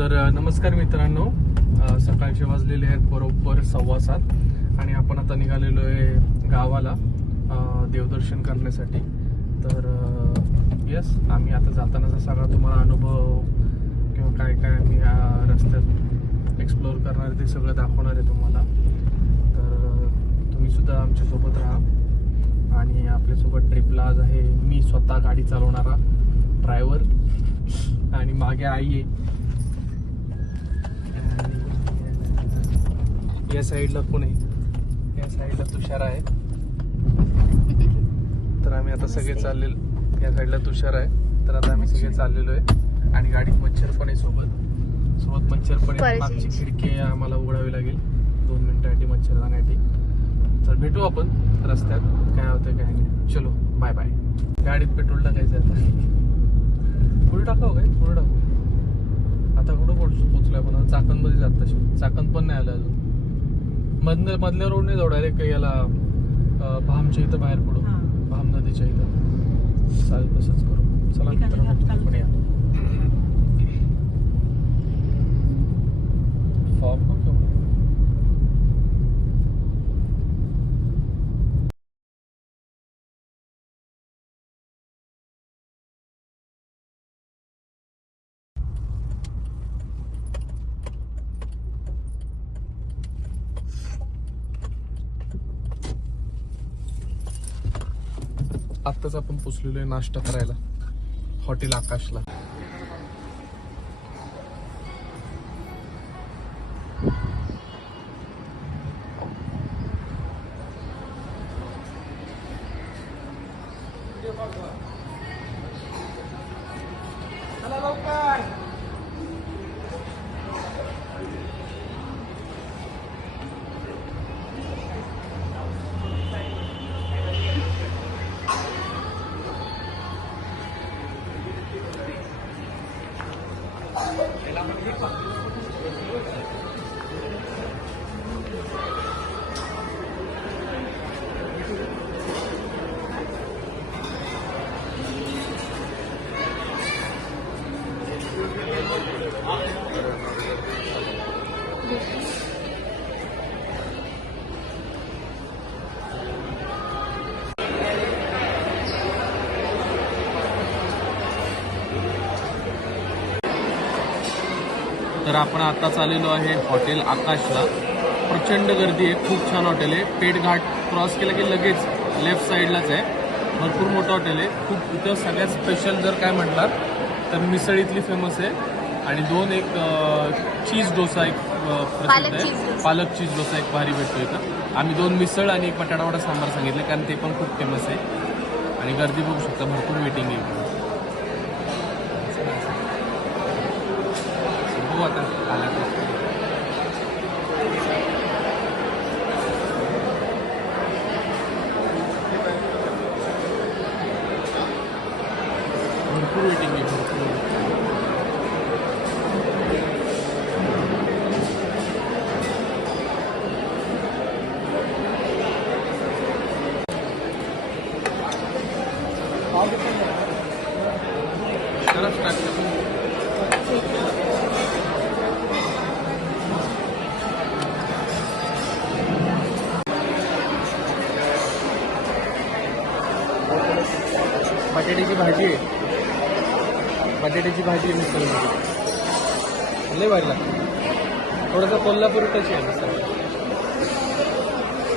तर नमस्कार मित्रांनो, सकाळचे वाजलेले आहेत बरोबर 7:15 आणि आपण आता निघालेलो आहे गावाला देवदर्शन करण्यासाठी. तर यस, आम्ही आता जातानाचा सगळा तुम्हाला अनुभव किंवा काय काय आम्ही या रस्त्यात एक्सप्लोअर करणार आहे ते सगळं दाखवणार आहे तुम्हाला. तर तुम्ही सुद्धा आमच्यासोबत राहा. आणि आपल्यासोबत ट्रिपला आज आहे मी स्वतः गाडी चालवणारा ड्रायव्हर आणि मागे आई आहे. या साईडला कोण आहे? या साईडला तुषार आहे. तर आम्ही आता सगळे चाललेलो. या साईडला तुषार आहे. तर आता आम्ही सगळे चाललेलो आहे आणि गाडीत मच्छर पण आहे सोबत मच्छर पण आहे. मागची खिडकी आम्हाला उघडावी लागेल 2 मिनिटासाठी मच्छर जाण्यासाठी. तर भेटू आपण रस्त्यात, काय होतं काय नाही. चलो बाय बाय. गाडीत पेट्रोल टाकायचं आता. पुढे टाकावं काय? पुढे टाकू. आता कुठं पोचलोय आपण? चाकणमध्ये जात तशी. चाकण पण नाही आलं अजून. मधल्या रोडने जाऊ डायरेक्ट याला भामच्या इथं बाहेर पडू. भाम नदीच्या इथं चालेल, तसंच करू. चला मित्रांनो, तुम्ही पण या. फॉर्म बघ केवढं. आत्ताच आपण पोचलेलो आहे नाश्ता करायला हॉटेल आकाशला. तर आपण आत्ताच आलेलो आहे हॉटेल आकाशला. प्रचंड गर्दी आहे, खूप छान हॉटेल आहे. पेठघाट क्रॉस केलं की लगेच लेफ्ट साईडलाच आहे. भरपूर मोठं हॉटेल आहे. खूप इथं सगळ्यात स्पेशल जर काय म्हटलात तर मिसळ इथली फेमस आहे. आणि 2 एक चीज डोसा एक प्रसिद्ध आहे. पालक चीज डोसा एक भारी भेटतो इथं. आम्ही 2 मिसळ आणि 1 बटाटा वडा सांबार सांगितले, कारण ते पण खूप फेमस आहे. आणि गर्दी बघू शकता, भरपूर वेटिंग आहे. आता भरपूर वेटिंग आहे, भरपूर. बटाट्याची भाजी आहे. बटाट्याची भाजी आहे मिसळमध्ये. लय भारी लागते. थोडासा कोल्हापुरी टच आहे मिसळ.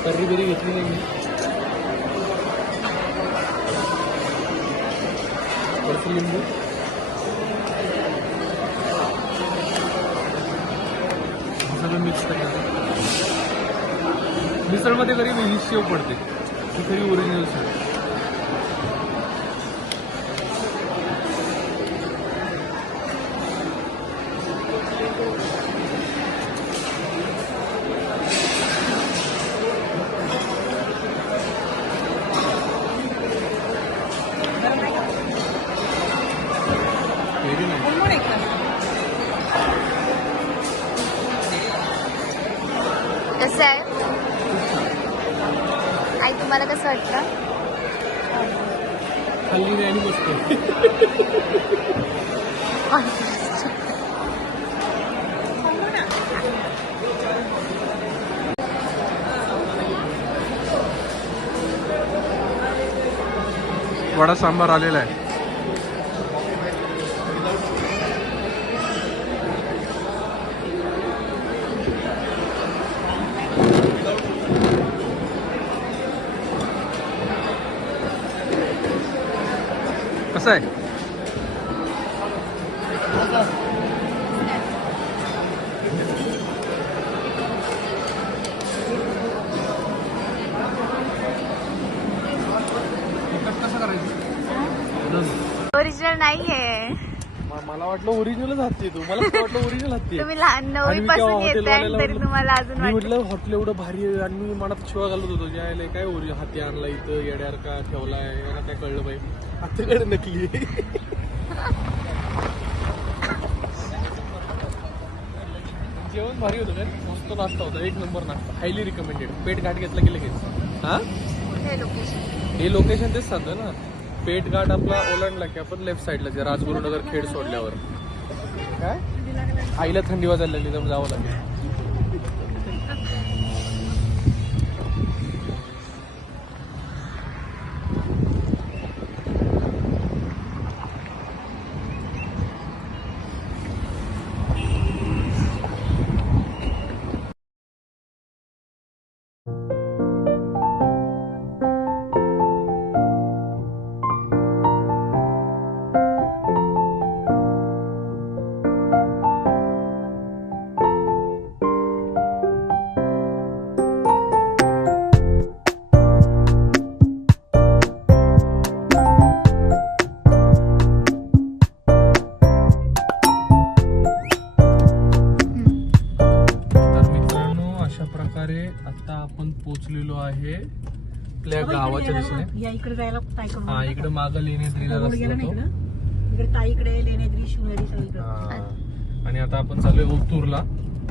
करी बिरी घेतली नाही मी. थोडंसं लिंबू. सगळं मिक्स करायचं. मिसळमध्ये कधी ही शेव पडते, ती खरी ओरिजिनल शेव. कसं आहे आई, तुम्हाला कसं वाटतं? खाल्ली नाही आणि बसतो. वडा सांबार आलेला आहे. कसं आहे? ओरिजिनल नाहीये. मला वाटलं ओरिजिनलच हाती तू. मला वाटलं ओरिजिनल हाती. तुम्ही लहान 9वी पासून येताय तरी तुम्हाला अजून मी वाटतं. म्हटलं हॉटेल एवढं भारी आहे आणि मी मनात शिवा घालत होतो यायला काय ओरिजिनल हाती आणला इथं येड्यावर का ठेवलाय याला काय कळलं पाहिजे. आताकडे नकली जेवण भारी होतं काय. मस्त नाश्ता होता. एक नंबर नाश्ता. Highly recommended. पेट घाट घेतला की लगेच. हा कुठे लोकेशन? हे लोकेशन तेच सांगतो ना. पेट घाट आपला ओलांडला की आपण लेफ्ट साईडला जे राजगुरुनगर खेड सोडल्यावर काय आईला थंडी वाजायला लागली तर जावं लागेल. आता आपण पोहोचलेलो आहे आपल्या गावाच्या दिशेने. इकडे जायला काय करू? हा इकडे मागं लेण्याद्रीला रस्ता जातो. इकडे ताईकडे लेण्याद्री शिवनेरी सगळीकडे. आणि आता आपण चाललोय ओतूरला.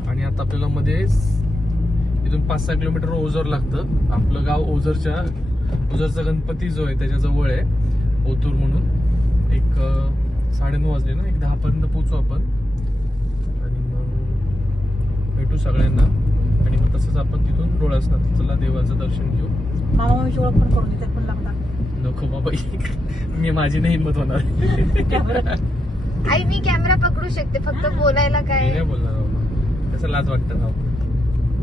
आणि आता आपल्याला मध्ये इथून 5-6 किलोमीटर ओझर लागतं. आपलं गाव ओझरचा गणपती जो आहे त्याच्या जवळ आहे ओतूर म्हणून. एक 9:30 वाजले ना. एक 10 पर्यंत पोहोचू आपण आणि मग भेटू सगळ्यांना. आणि मग तसंच आपण तिथून डोळ्यासनाथ चला देवाचं दर्शन घेऊ. मामा मामीची ओळख पण करून देतात पण लागतात. नको बाबा मी माझी नाही हिंमत होणार. आई मी कॅमेरा पकडू शकते फक्त बोलायला मी काय. नाही बोलणार बाबा. कसं लाज वाटतं ना.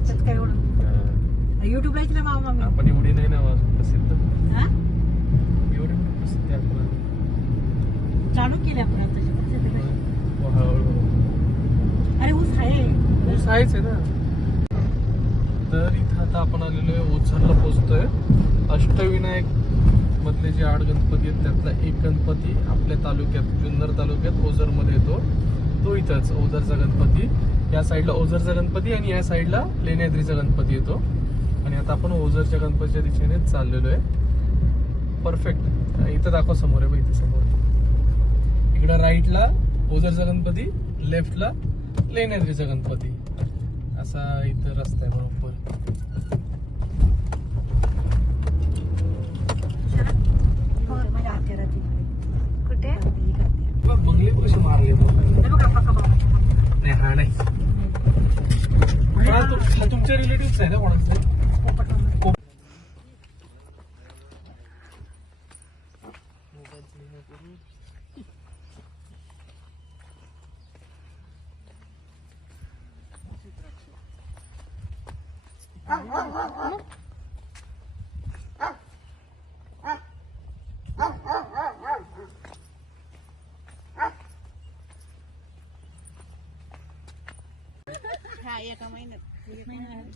त्यात काय एवढं युट्यूबला येते ना मामा मामी. आपण एवढी नाही ना प्रसिद्ध. हा? एवढी प्रसिद्ध आहे आपण. चालू केले आपण आता हळूहळू. अरे ऊस आहे. ऊस आहेच आहे ना. तर इथं आता आपण आलेलो आहे ओझरला पोहोचतोय. अष्टविनायक मधले जे 8 गणपती आहेत त्यातला एक गणपती आपल्या तालुक्यात जुन्नर तालुक्यात ओझरमध्ये येतो. तो इथंच ओझरचा गणपती. या साईडला ओझरचा गणपती आणि या साईडला लेण्याद्रीचा गणपती येतो. आणि आता आपण ओझरच्या गणपतीच्या दिशेने चाललेलो आहे. परफेक्ट. इथं दाखव समोर आहे. इथे समोर इकडे राईटला ओझरचा गणपती, लेफ्टला लेण्याद्रीचा गणपती. असा इथं रस्ता आहे बरोबर. माझ्या हात्याला कुठे? बंगले कसे मारले नाही. हा नाही. हा तुमच्या रिलेटिव्ह आहे ना कोणाचं?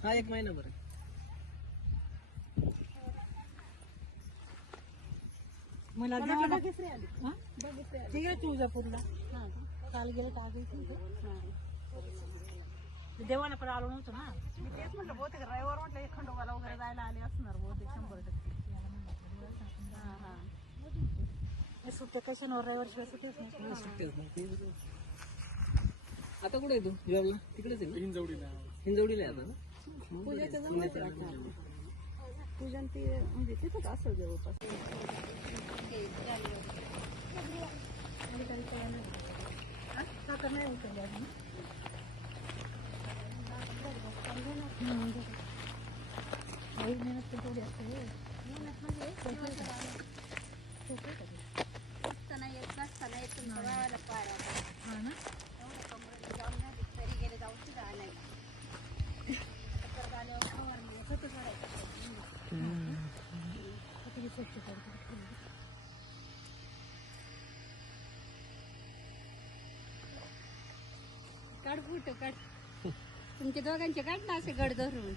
हा एक महिना बरं. मला ठीक आहे तुळजापूरला काल गेलं देवाला पण आलो नव्हतो ना. मी तेच म्हटलं बहुतेक रविवार म्हटलं खंडोबाला वगैरे जायला आले असणार बहुतेक 100%. सुट्ट्या कशावर रविवार शिवाय सुट्टीच नाही. आता कुठे आहे तू जॉबला? तिकडेच आहे. हिंजवडीला आहे आता ना. पूजन ते म्हणजे तिथंच असेल जवळपास. साखर नाही उचलली अजून. मेहनत पण थोडी असते. काढ फोटो काढ तुमच्या दोघांचे काढ ना असे गड धरून.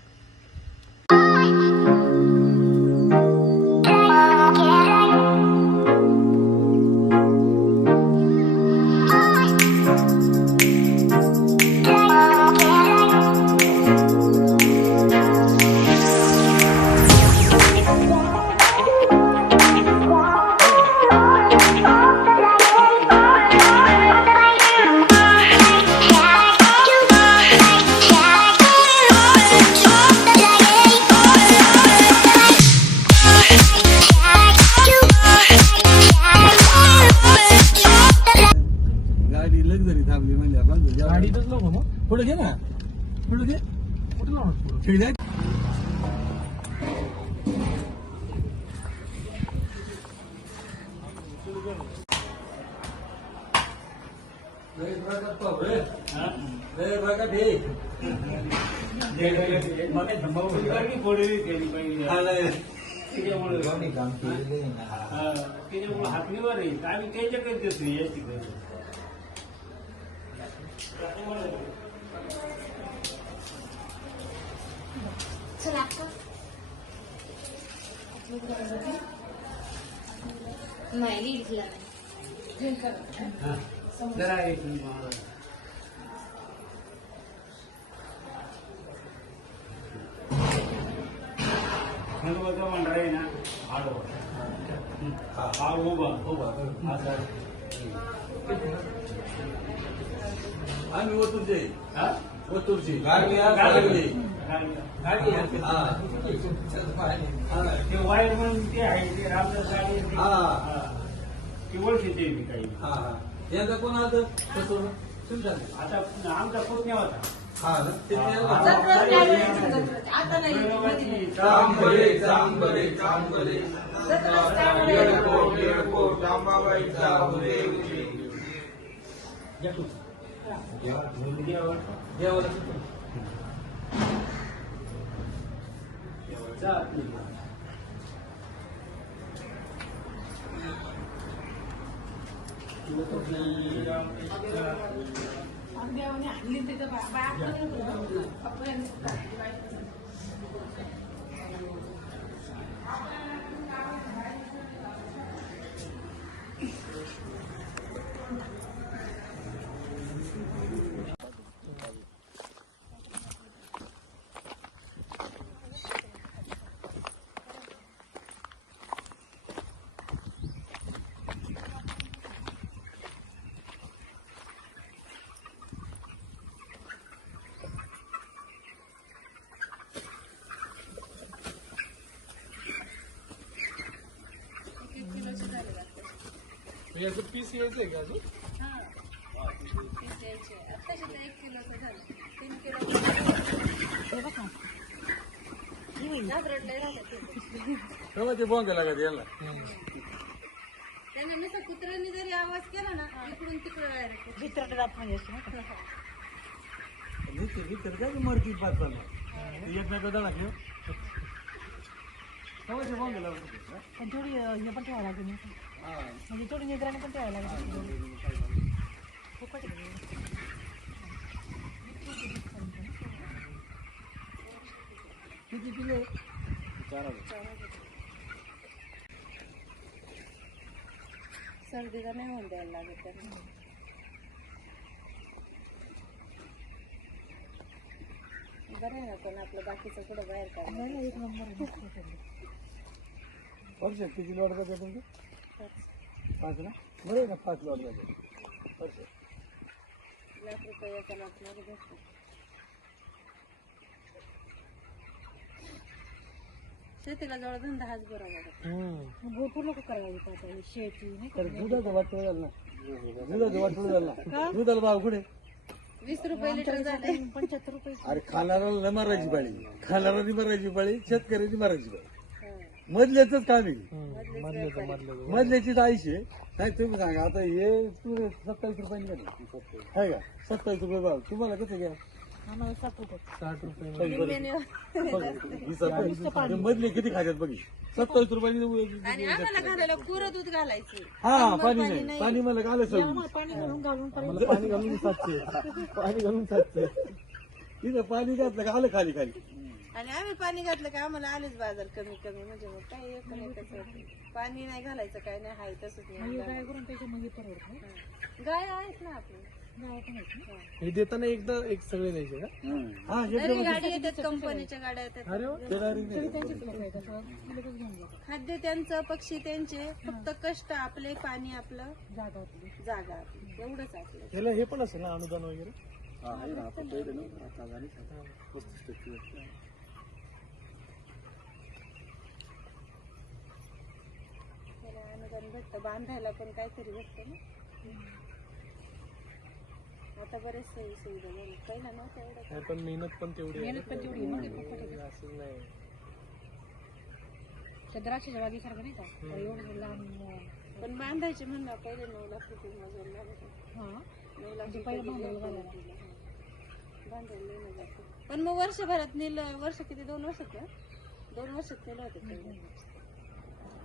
गाडी लक्झरी थांबली म्हणजे आपण गाडीतच नको मग पुढे घे ना पुढे घे कुठं लावणार पुढं? ठीक आहे नाही लीड आम्ही ओतूरचे ओतूरची वायर म्हणून ते आहे ते रामदास गाडी ती ओळखीचे मी काही यांचा कोण आलं आता आमचा पुतण्या होता हा ना ते आता नाही चांबरे चांबरे चांबरे येडकोट येडकोट अंबाबाईचा उदे उदे देवाला आणली तिथं याचं पीस यायचंय का अजून? ते बोंग लागत याला त्यांना नुसतं कुत्र्यांनी जरी आवाज केला ना इकडून तिकडे डायरेक्ट चित्राकडे जात नाही असं भीतर काय मरती पाच चालला एकमेका दडा घेऊ ते बोंग लागत पण थोडी हे पण ठेवावं लागेल म्हणजे थोडी निगराणी पण ठेवावं लागेल किती किलो सर्दीला नाही होऊन द्यायला लागत त्यांना. बरं आहे ना पण आपलं बाकीचं पुढं बाहेर काय एक नंबर औषध किती लॉट जाते तुमचे 5 ना बरं आहे ना 5 लॉट जाते ₹1,00,000 एका लॉटमध्ये भेटतो. शेतीला जवळ धंदा हाच बरोबर भरपूर लोक करायला आता शेती नाही तर दुधाचं वाटलं झालं ना दुधाचं वाटलं झालं ना दुधाला भाव कुठे ₹20 लिटर झाले. 75 रुपये अरे खाणाऱ्याला मारायची पाळी खाणाऱ्याची मारायची पाळी शेतकऱ्याची मारायची पाळी मधल्याच काम आहे मधल्याचं मधल्याचीच आईशी आहे. नाही तुम्ही सांगा आता हे तू 27 रुपयांनी घ्या आहे का 27 रुपये भाव तुम्हाला कसं घ्या आम्हाला 60 रुपये 60 रुपये मधले किती खात्यात बघी 27 रुपयांनी आणि आम्हाला घालायला पुरं दूध घालायचं. हा पाणी नाही पाणी मला घालायचं पाणी घालून घालून पाणी घालून 700 पाणी घालून 700 तिथं पाणी घातलं का आलं खाली खाली आणि आम्ही पाणी घातलं का आम्हाला आलेच बाजार कमी कमी म्हणजे मग काही एक नाही कसं पाणी नाही घालायचं काय नाही हाय तसंच नाही काय करून त्याच्या मग परवडत नाही. गाय आहेत ना आपली गाव पण आहेत ना. हे देताना एकदा एक सगळे द्यायचे का हा हे घरी गाडी येतात कंपनीच्या गाड्या येतात. अरे वा. त्यांचेच लोक आहेत असं लगेच घेऊन जातात. खाद्य त्यांचं पक्षी त्यांचे फक्त कष्ट आपले पाणी आपलं जागा आपली. जागा आपली एवढंच आपलं. ह्याला हे पण असेल ना अनुदान वगैरे त्याला अनुदान भेटतं बांधायला पण काहीतरी भेटतं ना. आता बरेच सोयी सुविधा झाल्या पहिला नव्हतं एवढं. नाही, पण मेहनत पण तेवढी आहे. मेहनत पण तेवढी आहे. असंच नाही त्या द्राक्षाच्या बागेसारखं नाही का तर एवढं लहान पण बांधायचे म्हणलं पहिले 9 लाख रुपये मजूर लागत होते. हा 9 लाख म्हणजे पहिलं बांधायला घालायला. बांधायला नेलं जातं. पण मग वर्षभरात नेलं वर्ष किती 2 वर्षात ना 2 वर्षात नेलं होतं पहिलं.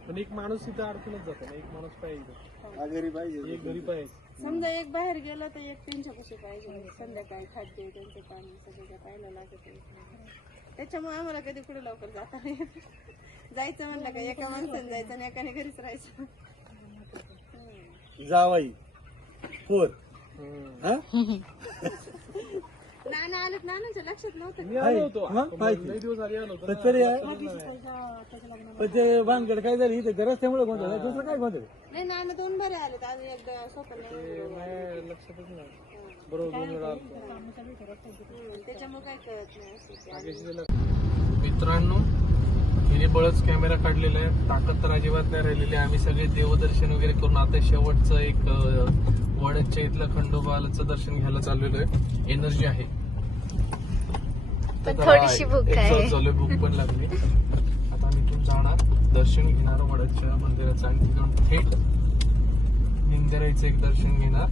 पण एक माणूस तिथं अडकूनच जातो ना एक माणूस पाहिजे घरी पाहिजे एक घरी पाहिजे समजा एक बाहेर गेलं तर एक त्यांच्यापाशी पाहिजे संध्याकाळी खाद्य त्यांचं पाणी सगळं पाहायला लागत आहे. त्याच्यामुळे आम्हाला कधी पुढे लवकर जाता नाही येत. जायचं म्हणलं का एका माणसाने जायचं आणि एकाने घरीच राहायचं. जावाई पोर हा नाना आलेत नानांच्या लक्षात नव्हतं. मी आलो होतो हा, पाहिजे. लई दिवस आधी आलो होतो पण ना. तरी आहे त्याच्या लग्नाला पण ते भानगड काय झाली इथं रस्त्यामुळे गोंधळ आहे. दुसरं काय गोंधळ नाही नाना 2 बरे आलेत आम्ही एकदा स्वप्न ते नाही लक्षातच नाही बरोबर 2 वेळा आलो. त्याच्यामुळे काय कळत नाही असं ते. मित्रांनो हिने बळच कॅमेरा काढलेला आहे ताकद तर अजिबात नाही राहिलेली आम्ही सगळे देवदर्शन वगैरे करून आता शेवटचं एक वडदच्या इथलं खंडोबाचं दर्शन घ्यायला चाललेलो आहे एनर्जी आहे पण थोडीशी भूक आहे. चालू भूक पण लागली आता आम्ही इथून जाणार दर्शन घेणार वडदच्या मंदिराचं आणि तिथून थेट निंदेराईचं एक दर्शन घेणार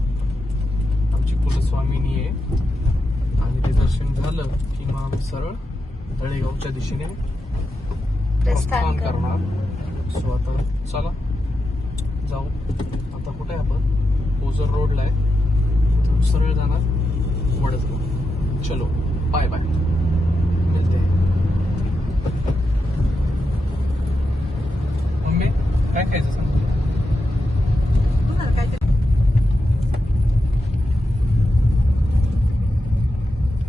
आमची कुलस्वामिनी आहे आणि ते दर्शन झालं की मग आम्ही सरळ तळेगावच्या दिशेने प्रस्थान करणार. सो आता चला जाऊ आता कुठे आहे आपण ओझर रोडला आहे तिथून सरळ जाणार वडदला. चलो बाय बाय मिळते. मम्मी काय खायचं सांग तुम्हाला काय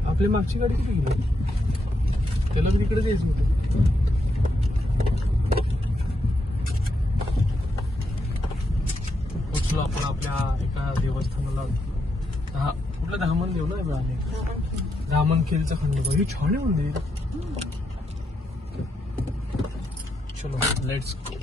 आपली मागची गाडी कुठे गेली त्याला तिकडे जायचं होतं. पोचलो आपण आपल्या एका देवस्थानाला कुठलं धामण देव ना धामणखेलचं खंडोबा हे छान आहे मंदिर. चलो लेट्स गो.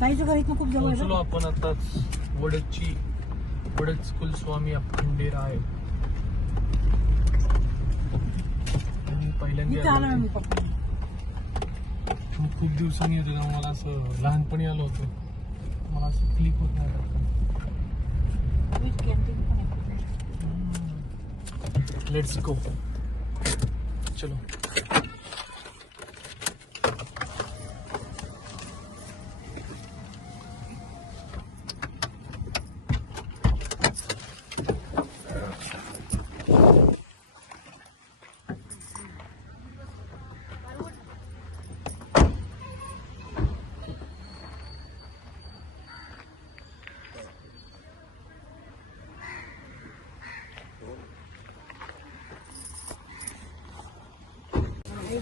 ताईचं घर इथनं खूप जवळ आहे पोहोचलो ना. आपण आताच वडद कुलस्वामी खंडेराय पहिल्यांदा इथं आलो ना आलो मी पप्पा. होतो. खूप दिवसांनी येतो तेव्हा मला असं लहानपणी आलो होतो मला असं क्लिक होत नाही वीट कॅन्टीन पण आहे. Let's go. चलो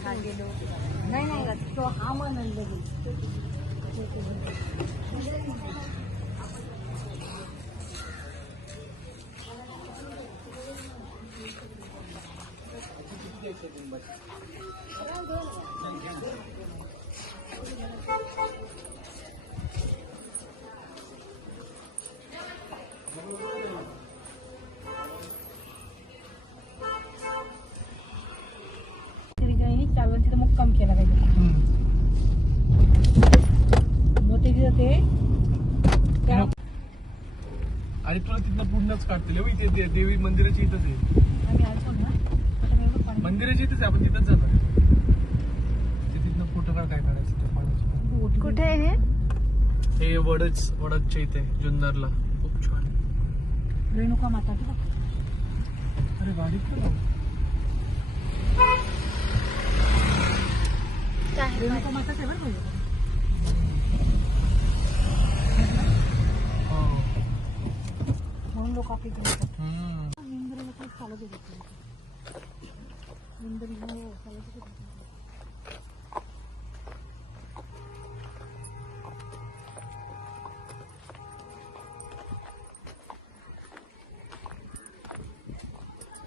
नाही तो हा म्हणाल चालून तिथं मुक्काम केला पाहिजे मग ते आणि तुला तिथनं पूर्णच काढतील हो, इथे देवी मंदिराची इथंच आहे. आम्ही आलो ना आता मी एवढं पाणी मंदिराची इथंच आहे, आपण तिथंच जाणार आहे. ते तिथनं फोटो काढ, काय काढायचं त्या पाण्याचं. कुठे आहे हे? हे वडच्या इथे जुन्नरला खूप छान. रेणुका माता की बघ. अरे गाडी कुठं लावली? काय आहे? रेणुका माताच आहे बरं का हे. हो. म्हणून लोक आपली इकडे येतात. हम्म. इंद्रिला काही चालत येत इंद्री हो चालत येत.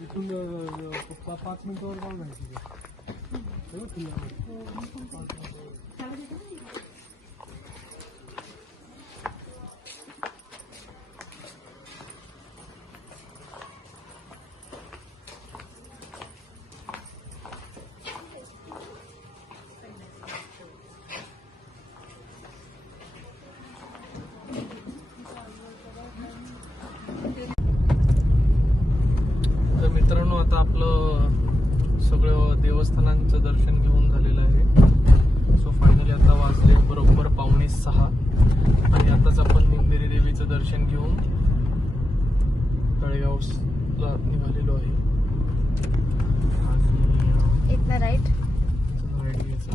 इथून 5 मिनिटावर जाऊन जायचं. तर मित्रांनो, आता आपलं सगळं देवस्थानांचं दर्शन घेऊन झालेलं आहे. सो फायनली आता वाजले बरोबर 5:45 आणि आताच आपण मिंदेरी देवीचं दर्शन घेऊन तळेगावला निघालेलो आहे. आणि इथनं राईट. राईट घ्यायचं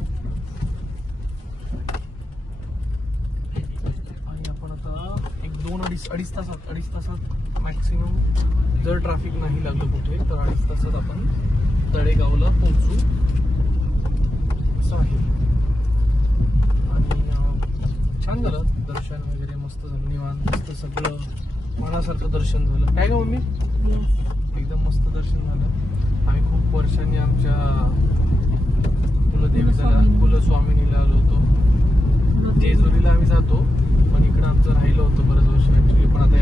आणि आपण आता एक 2-2.5 तासात मॅक्सिमम, जर ट्रॅफिक नाही लागलं कुठे तर 2.5 तासात आपण तळेगावला पोहोचू असं आहे. आणि छान झालं दर्शन वगैरे, मस्त झालं, निवांत मस्त सगळं मनासारखं दर्शन झालं. काय का मम्मी? एकदम मस्त दर्शन झालं. आम्ही खूप वर्षांनी आमच्या कुलस्वामिनीला आलो होतो. जेजुरीला आम्ही जातो, पण इकडं आमचं राहिलं होतं बरेच वर्ष ऍक्च्युली, पण आता